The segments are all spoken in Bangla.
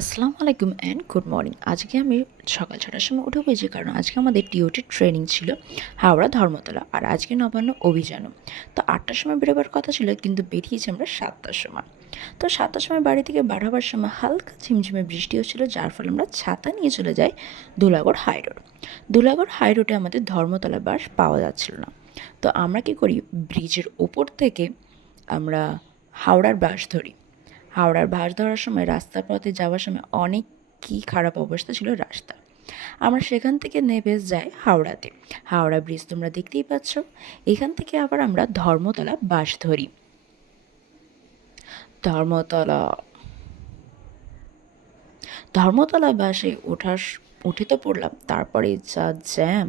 আসসালামু আলাইকুম অ্যান্ড গুড মর্নিং আজকে আমি সকাল ছটার সময় উঠে পেয়েছি কারণ আজকে আমাদের টিওটি ট্রেনিং ছিল হাওড়া ধর্মতলা আর আজকে নবান্ন অভিযানও তো আটটার সময় বেরোবার কথা ছিল কিন্তু বেরিয়েছি আমরা সাতটার সময়। তো সাতটার সময় বাড়ি থেকে বাড়াবার সময় হালকা ঝিমঝিমে বৃষ্টি হচ্ছিল, যার ফলে আমরা ছাতা নিয়ে চলে যাই Dhulagarh high road Dhulagarh high রোডে আমাদের ধর্মতলা বাস পাওয়া যাচ্ছিল না। তো আমরা কী করি ব্রিজের ওপর থেকে আমরা হাওড়ার বাস ধরি। হাওড়ার বাস ধরার সময়, রাস্তার পথে যাওয়ার সময় অনেক কি খারাপ অবস্থা ছিল রাস্তা। আমরা সেখান থেকে নেমে যাই হাওড়াতে। হাওড়া ব্রিজ তোমরা দেখতেই পাচ্ছ। এখান থেকে আবার আমরা ধর্মতলা বাস ধরি। ধর্মতলা। ধর্মতলা বাসে ওঠার উঠে তো পড়লাম। তারপরে যা জ্যাম,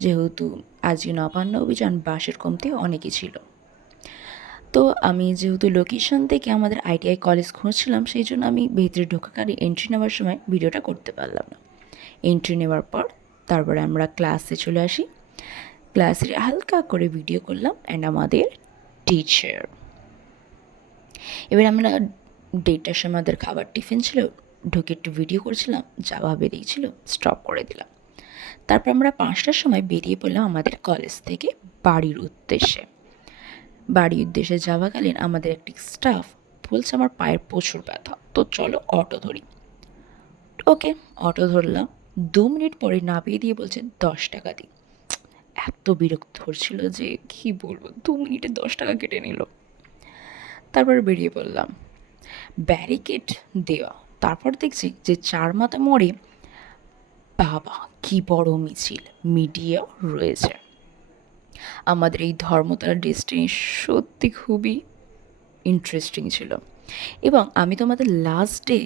যেহেতু আজকে নবান্ন অভিযান বাসের কমতে অনেকই ছিল। তো আমি যেহেতু লোকেশন থেকে আমাদের আইটিআই কলেজ খুঁজছিলাম, সেই জন্য আমি ভেতরে ঢোকাকারী এন্ট্রি নেওয়ার সময় ভিডিওটা করতে পারলাম না। এন্ট্রি নেওয়ার পর তারপরে আমরা ক্লাসে চলে আসি। ক্লাসে হালকা করে ভিডিও করলাম অ্যান্ড আমাদের টিচার এবার আমরা দেড়টার সময় আমাদের খাবার টিফিন ছিল, ঢুকে একটু ভিডিও করছিলাম যাওয়া বেরিয়েছিল স্টপ করে দিলাম। তারপর আমরা পাঁচটার সময় বেরিয়ে পড়লাম আমাদের কলেজ থেকে বাড়ির উদ্দেশ্যে। বাড়ির উদ্দেশ্যে যাওয়াকালীন আমাদের একটি স্টাফ বলছে আমার পায়ের প্রচুর ব্যথা। তো চলো অটো ধরি। ওকে অটো ধরলাম। দু মিনিট পরে নামিয়ে দিয়ে বলছে দশ টাকা দিই এত বিরক্ত হচ্ছিল যে কি বলব, দু মিনিটে দশ টাকা কেটে নিল। তারপর বেরিয়ে পড়লাম। ব্যারিকেড দেওয়া। তারপর দেখছি যে চার মাথা মোড়ে, বাবা, কি বড় মিছিল। মিডিয়া রয়েছে। আমাদের এই ধর্মতলা ডেস্টিনি সত্যি খুবই ইন্টারেস্টিং ছিল। এবং আমি তোমাদের লাস্ট ডে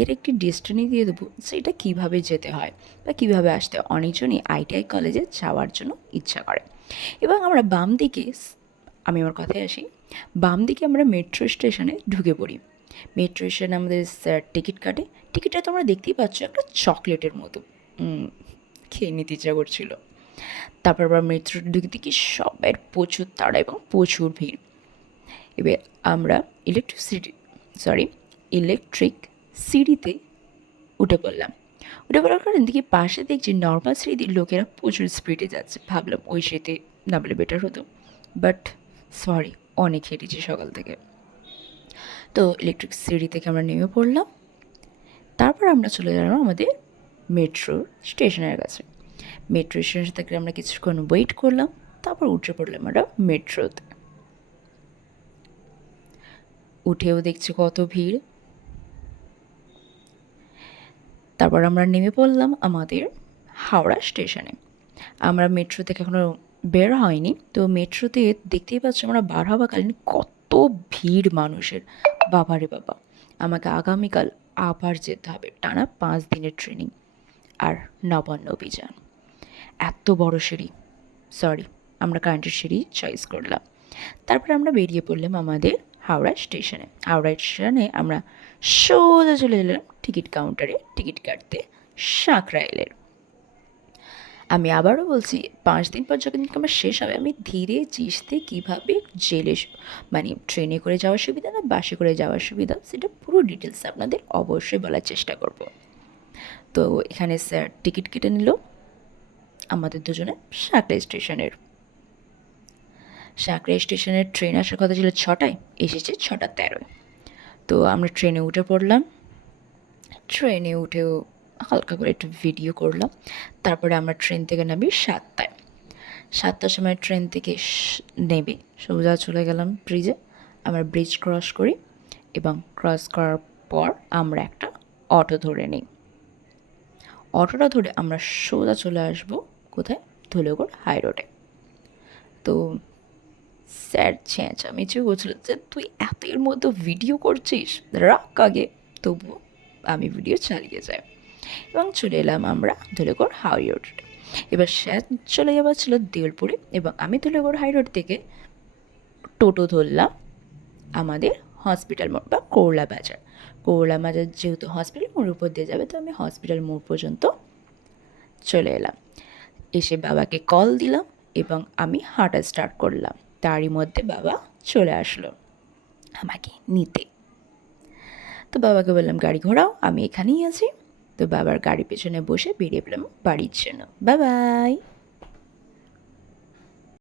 এর একটি ডেস্টিনি দিয়ে দেবো, সেটা কীভাবে যেতে হয় বা কীভাবে আসতে হয় অনেকজনই আইটিআই কলেজে যাওয়ার জন্য ইচ্ছা করে। এবং আমরা বাম দিকে, আমি আমার কথায় আসি, বাম দিকে আমরা মেট্রো স্টেশনে ঢুকে পড়ি। মেট্রো স্টেশনে আমাদের স্যার টিকিট কাটে। টিকিটটা তোমরা দেখতেই পাচ্ছ, একটা চকলেটের মতো খেয়ে নিতে ইচ্ছা করছিল। তারপর আবার মেট্রো ঢুকে দেখি সবাই প্রচুর তাড়া এবং প্রচুর ভিড়। এবার আমরা ইলেকট্রিসিটি সরি ইলেকট্রিক সিঁড়িতে উঠে পড়লাম। উঠে পড়ার কারণ দেখি পাশে দেখছি নর্মাল সিঁড়ি লোকেরা প্রচুর স্পিডে যাচ্ছে। ভাবলাম ওই সিঁড়িতে নামলে বেটার হতো। বাট সরি অনেক হেঁটেছি সকাল থেকে। তো ইলেকট্রিক সিঁড়ি থেকে আমরা নেমে পড়লাম। তারপর আমরা চলে গেলাম আমাদের মেট্রো স্টেশনের কাছে। মেট্রো স্টেশন থেকে আমরা কিছুক্ষণ ওয়েট করলাম, তারপর উঠে পড়লাম আমরা মেট্রোতে। উঠেও দেখছি কত ভিড়। তারপর আমরা নেমে পড়লাম আমাদের হাওড়া স্টেশনে। আমরা মেট্রো থেকে এখনও বের হয়নি, তো মেট্রোতে দেখতেই পাচ্ছি আমরা বার হওয়াকালীন কত ভিড় মানুষের। বাবারে বাবা, আমাকে আগামীকাল আবার যেতে হবে, টানা পাঁচ দিনের ট্রেনিং আর নবান্ন অভিযান। এত বড় সিঁড়ি। সরি আমরা কারেন্টের সিঁড়ি চয়েস করলাম। তারপর আমরা বেরিয়ে পড়লাম আমাদের হাওড়া স্টেশনে হাওড়া স্টেশনে আমরা সোজা চলে এলাম টিকিট কাউন্টারে টিকিট কাটতে সাঁকরাইলের আমি আবারও বলছি, পাঁচ দিন পর যখন আমার শেষ হবে, আমি ধীরে চিস্তে কীভাবে জেলে মানে ট্রেনে করে যাওয়ার সুবিধা না বাসে করে যাওয়ার সুবিধা, সেটা পুরো ডিটেলস আপনাদের অবশ্যই বলার চেষ্টা করব। তো এখানে স্যার টিকিট কেটে নিল। আমাদের দুজনে সাঁকড়া স্টেশনের সাঁকড়া স্টেশনের ট্রেন আসার কথা ছিল ছটায়, এসেছে ছটা তেরোয়। তো আমরা ট্রেনে উঠে পড়লাম। ট্রেনে উঠেও হালকা করে একটু ভিডিও করলাম। তারপরে আমরা ট্রেন থেকে নামি সাতটায়। সাতটার সময় ট্রেন থেকে নেমে সোজা চলে গেলাম ব্রিজে আমরা ব্রিজ ক্রস করি এবং ক্রস করার পর আমরা একটা অটো ধরে নিই। অটোটা ধরে আমরা সোজা চলে আসব কোথায়? ধুলোগড় হাই রোডে। তো স্যার চেঁচামেচি বলছিল যে, তুই এত এর মধ্যে ভিডিও করছিস? রাখ আগে। তবুও আমি ভিডিও চালিয়ে যাই। এবং চলে এলাম আমরা ধুলেগড় হাই রোড। এবার স্যার চলে যাওয়া ছিল দেউলপুরে এবং আমি ধুলেগড় হাই রোড থেকে টোটো ধরলাম আমাদের হসপিটাল মোড় বা করলা বাজার। করলা বাজার যেহেতু হসপিটাল মোড়ের উপর দিয়ে যাবে, তো আমি হসপিটাল মোড় পর্যন্ত চলে এলাম। এসে বাবাকে কল দিলাম এবং আমি হাঁটা স্টার্ট করলাম। তারই মধ্যে বাবা চলে আসলো আমাকে নিতে। তো বাবাকে বললাম, গাড়ি ঘোরাও, আমি এখানেই আছি। তো বাবার গাড়ি পেছনে বসে বেরিয়ে পেলাম বাড়ির জন্য। Bye bye